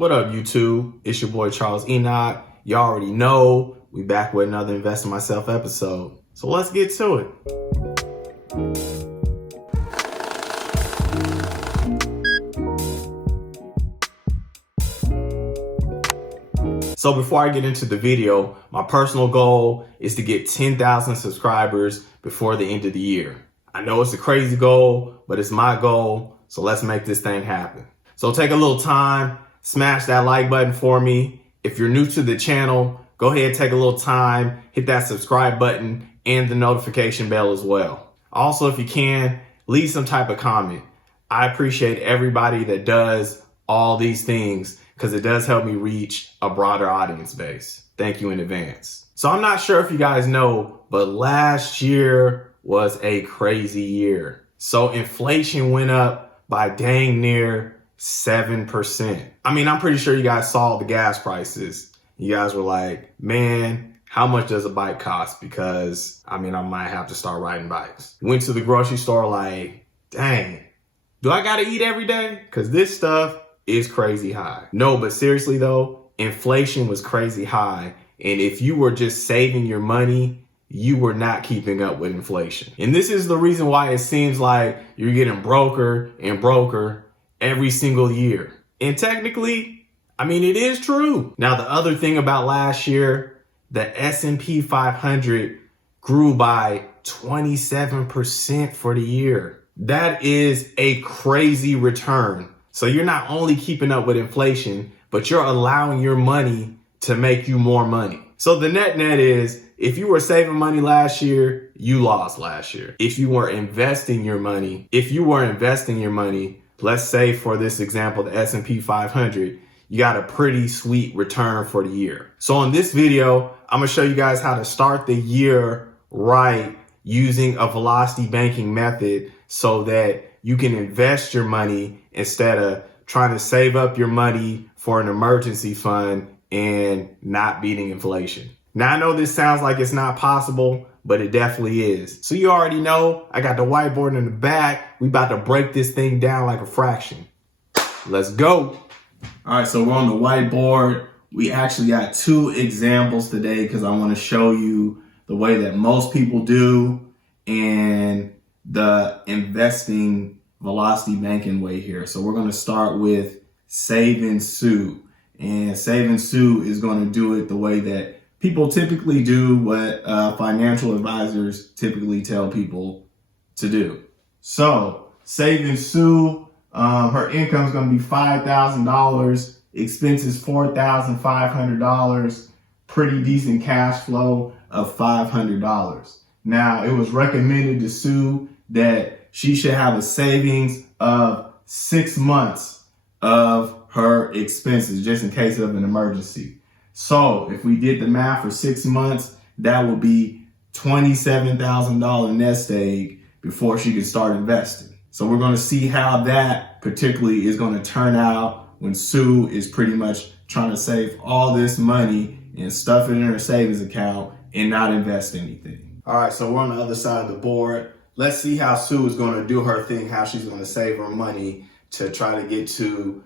What up, YouTube? It's your boy Charles Enoch. You already know we back with another Invest in Myself episode. So let's get to it. So before I get into the video, my personal goal is to get 10,000 subscribers before the end of the year. I know it's a crazy goal, but it's my goal. So let's make this thing happen. So take a little time, smash that like button for me. If you're new to the channel, go ahead, take a little time, hit that subscribe button and the notification bell as well. Also, if you can, leave some type of comment. I appreciate everybody that does all these things because it does help me reach a broader audience base. Thank you in advance. So I'm not sure if you guys know, but last year was a crazy year. So inflation went up by dang near 7%. I mean, I'm pretty sure you guys saw the gas prices. You guys were like, man, how much does a bike cost? Because I mean, I might have to start riding bikes. Went to the grocery store like, dang, do I gotta eat every day? Because this stuff is crazy high. No, but seriously though, inflation was crazy high. And if you were just saving your money, you were not keeping up with inflation. And this is the reason why it seems like you're getting broker and broker every single year. And technically, I mean, it is true. Now, the other thing about last year, the S&P 500 grew by 27% for the year. That is a crazy return. So you're not only keeping up with inflation, but you're allowing your money to make you more money. So the net is, if you were saving money last year, you lost last year. If you were investing your money, let's say for this example, the S&P 500, you got a pretty sweet return for the year. So in this video, I'm gonna show you guys how to start the year right using a velocity banking method so that you can invest your money instead of trying to save up your money for an emergency fund and not beating inflation. Now, I know this sounds like it's not possible, but it definitely is. So you already know, I got the whiteboard in the back. We about to break this thing down like a fraction. Let's go. All right, so we're on the whiteboard. We actually got two examples today because I want to show you the way that most people do and the investing velocity banking way here. So we're going to start with Save and Sue. And Save and Sue is going to do it the way that people typically do, what financial advisors typically tell people to do. So Save and Sue, her income is going to be $5,000, expenses $4,500, pretty decent cash flow of $500. Now, it was recommended to Sue that she should have a savings of 6 months of her expenses just in case of an emergency. So if we did the math for 6 months, that would be $27,000 nest egg before she could start investing. So we're going to see how that particularly is going to turn out when Sue is pretty much trying to save all this money and stuff it in her savings account and not invest anything. All right, so we're on the other side of the board. Let's see how Sue is going to do her thing, how she's going to save her money to try to get to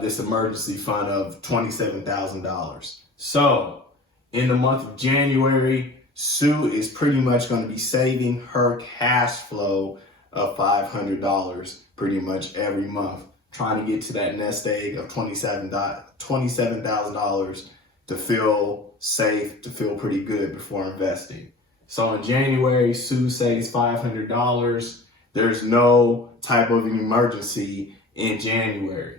this emergency fund of $27,000. So in the month of January, Sue is pretty much going to be saving her cash flow of $500 pretty much every month, trying to get to that nest egg of $27,000 to feel safe, to feel pretty good before investing. So in January, Sue saves $500. There's no type of an emergency in January.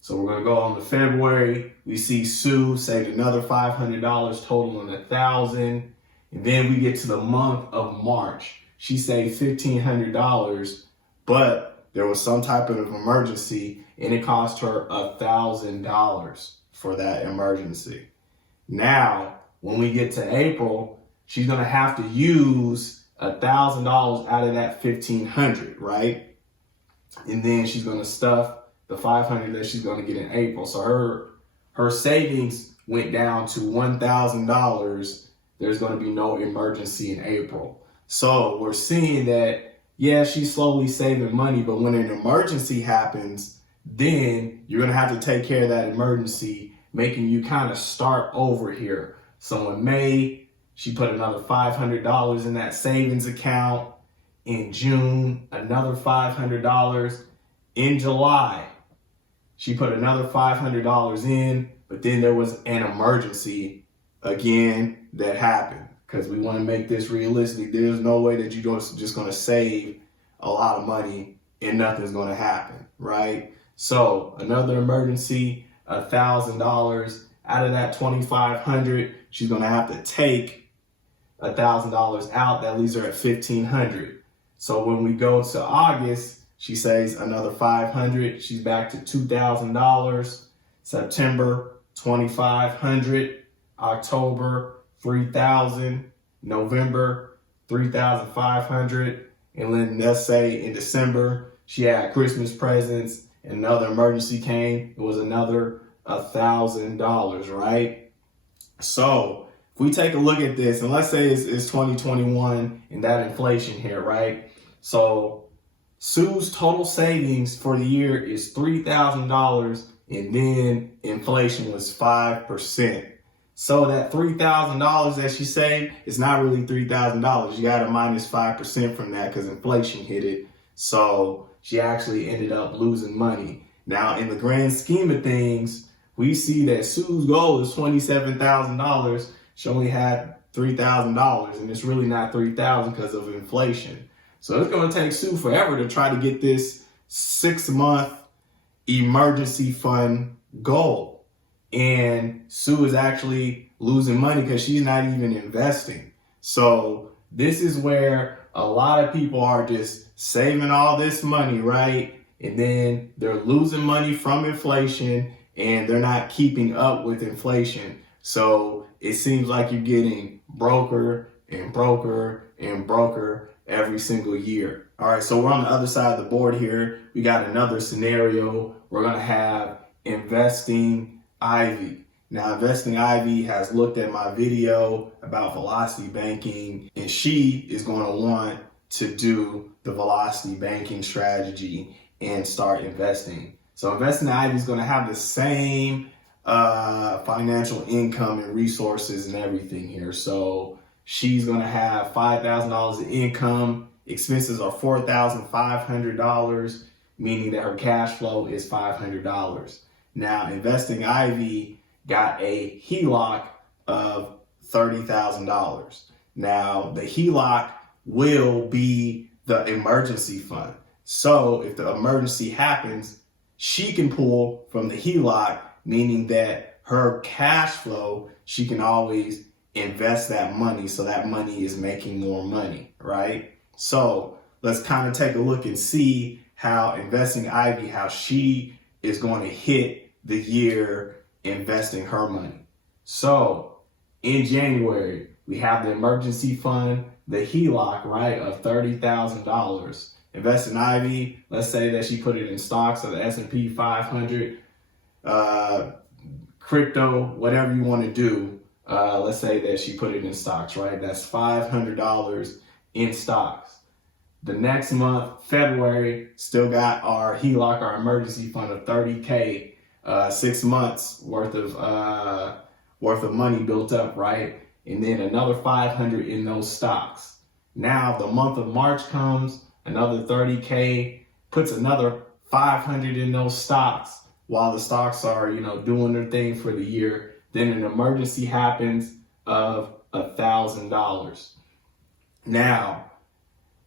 So we're going to go on to February. We see Sue saved another $500, totaling $1,000. And then we get to the month of March. She saved $1,500, but there was some type of emergency and it cost her $1,000 for that emergency. Now, when we get to April, she's going to have to use $1,000 out of that $1,500, right? And then she's going to stuff the $500 that she's going to get in April. So her savings went down to $1,000. There's going to be no emergency in April. So we're seeing that, yeah, she's slowly saving money, but when an emergency happens, then you're going to have to take care of that emergency, making you kind of start over here. So in May, she put another $500 in that savings account. In June, another $500. In July, she put another $500 in, but then there was an emergency again that happened, because we want to make this realistic. There's no way that you're just going to save a lot of money and nothing's going to happen, right? So another emergency, $1,000. Out of that $2,500, she's going to have to take $1,000 out. That leaves her at $1,500. So when we go to August, she saves another $500. She's back to $2,000. September, $2,500. October, $3,000. November, $3,500. And then let's say in December, she had Christmas presents and another emergency came. It was another $1,000, right? So if we take a look at this, and let's say it's 2021 and that inflation here, right? So Sue's total savings for the year is $3,000, and then inflation was 5%. So that $3,000 that she saved is not really $3,000. You got to minus 5% from that because inflation hit it. So she actually ended up losing money. Now, in the grand scheme of things, we see that Sue's goal is $27,000. She only had $3,000, and it's really not $3,000 because of inflation. So it's going to take Sue forever to try to get this 6-month emergency fund goal. And Sue is actually losing money because she's not even investing. So this is where a lot of people are just saving all this money, right? And then they're losing money from inflation and they're not keeping up with inflation. So it seems like you're getting broker and broker and broker every single year. All right, so we're on the other side of the board here. We got another scenario. We're going to have Investing Ivy. Now, Investing Ivy has looked at my video about velocity banking, and she is going to want to do the velocity banking strategy and start investing. So Investing Ivy is going to have the same financial income and resources and everything here. So she's going to have $5,000 in income. Expenses are $4,500, meaning that her cash flow is $500. Now, Investing Ivy got a HELOC of $30,000. Now, the HELOC will be the emergency fund. So if the emergency happens, she can pull from the HELOC, meaning that her cash flow, she can always invest that money, so that money is making more money, right? So let's kind of take a look and see how Investing Ivy, how she is going to hit the year investing her money. So in January, we have the emergency fund, the HELOC, right, of $30,000. Investing Ivy, let's say that she put it in stocks of the S&P 500, crypto, whatever you want to do. Let's say that she put it in stocks, right? That's $500 in stocks. The next month, February, still got our HELOC, our emergency fund of $30K, 6 months worth of money built up, right? And then another $500 in those stocks. Now the month of March comes, another $30K, puts another $500 in those stocks while the stocks are, doing their thing for the year. Then an emergency happens of $1,000. Now,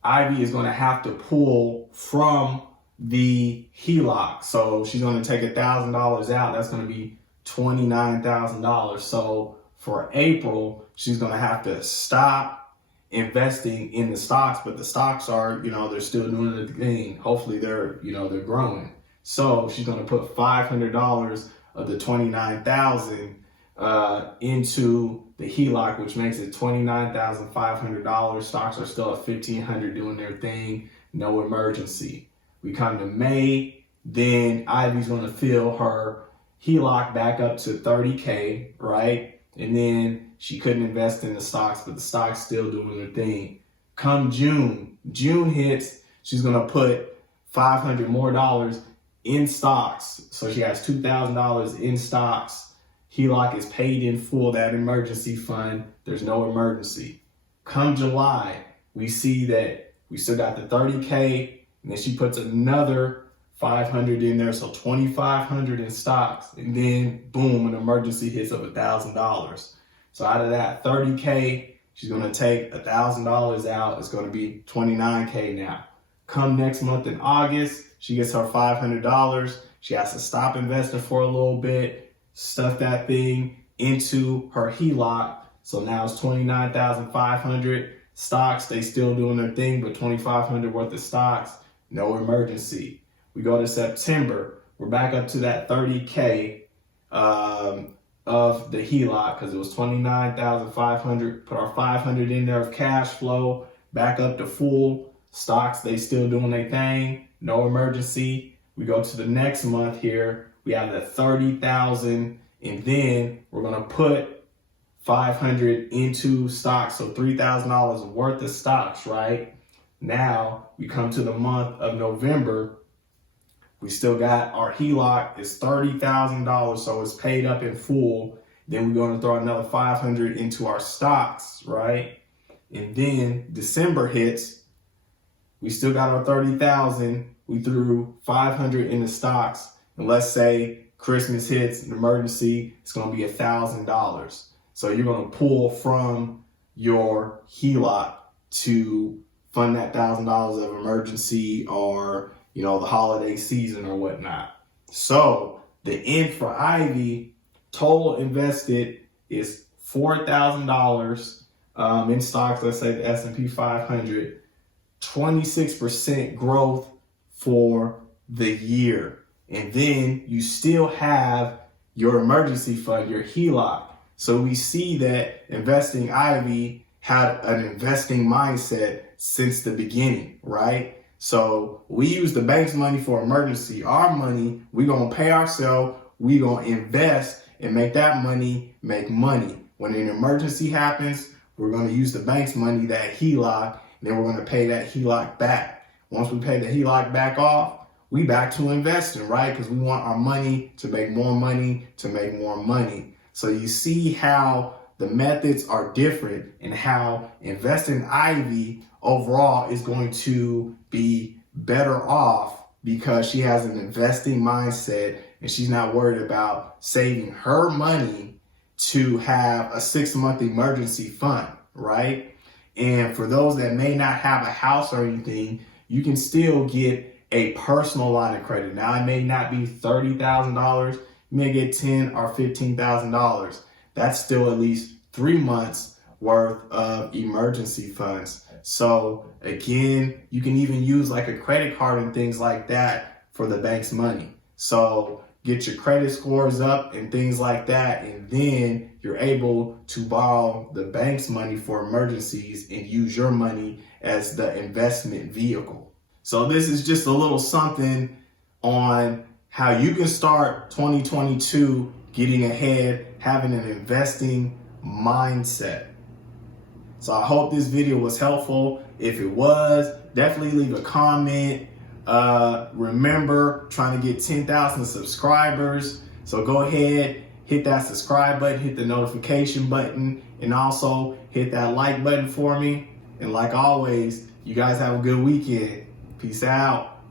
Ivy is going to have to pull from the HELOC. So she's going to take $1,000 out. That's going to be $29,000. So for April, she's going to have to stop investing in the stocks, but the stocks are, they're still doing the thing. Hopefully they're growing. So she's going to put $500 of the $29,000 into the HELOC, which makes it $29,500. Stocks are still at $1,500 doing their thing. No emergency. We come to May, then Ivy's going to fill her HELOC back up to $30K, right? And then she couldn't invest in the stocks, but the stocks still doing their thing. Come June hits, she's going to put $500 more in stocks. So she has $2,000 in stocks. HELOC is paid in full, that emergency fund. There's no emergency. Come July, we see that we still got the 30K, and then she puts another 500 in there, so 2,500 in stocks, and then boom, an emergency hits of $1,000. So out of that 30K, she's gonna take $1,000 out. It's gonna be 29K now. Come next month in August, she gets her $500. She has to stop investing for a little bit, stuff that thing into her HELOC. So now it's 29,500. Stocks, they still doing their thing, but 2,500 worth of stocks, no emergency. We go to September, we're back up to that 30K of the HELOC, because it was 29,500. Put our 500 in there of cash flow, back up to full. Stocks, they still doing their thing, no emergency. We go to the next month here, we have the 30,000, and then we're gonna put 500 into stocks, so $3,000 worth of stocks, right? Now we come to the month of November. We still got our HELOC is $30,000, so it's paid up in full. Then we're going to throw another 500 into our stocks, right? And then December hits. We still got our 30,000. We threw 500 into stocks, and let's say Christmas hits, an emergency, it's going to be $1,000. So you're going to pull from your HELOC to fund that $1,000 of emergency, or the holiday season or whatnot. So the end for Ivy, total invested is $4,000 in stocks. Let's say the S&P 500, 26% growth for the year. And then you still have your emergency fund, your HELOC. So we see that Investing Ivy had an investing mindset since the beginning, right? So we use the bank's money for emergency. Our money, we're going to pay ourselves. We're going to invest and make that money make money. When an emergency happens, we're going to use the bank's money, that HELOC, and then we're going to pay that HELOC back. Once we pay the HELOC back off, we back to investing, right? Because we want our money to make more money, to make more money. So you see how the methods are different, and how Investing Ivy overall is going to be better off because she has an investing mindset, and she's not worried about saving her money to have a 6-month emergency fund, right? And for those that may not have a house or anything, you can still get a personal line of credit. Now, it may not be $30,000. You may get $10,000 or $15,000. That's still at least 3 months worth of emergency funds. So again, you can even use like a credit card and things like that for the bank's money. So get your credit scores up and things like that, and then you're able to borrow the bank's money for emergencies and use your money as the investment vehicle. So this is just a little something on how you can start 2022 getting ahead, having an investing mindset. So I hope this video was helpful. If it was, definitely leave a comment. Remember, trying to get 10,000 subscribers. So go ahead, hit that subscribe button, hit the notification button, and also hit that like button for me. And like always, you guys have a good weekend. Peace out.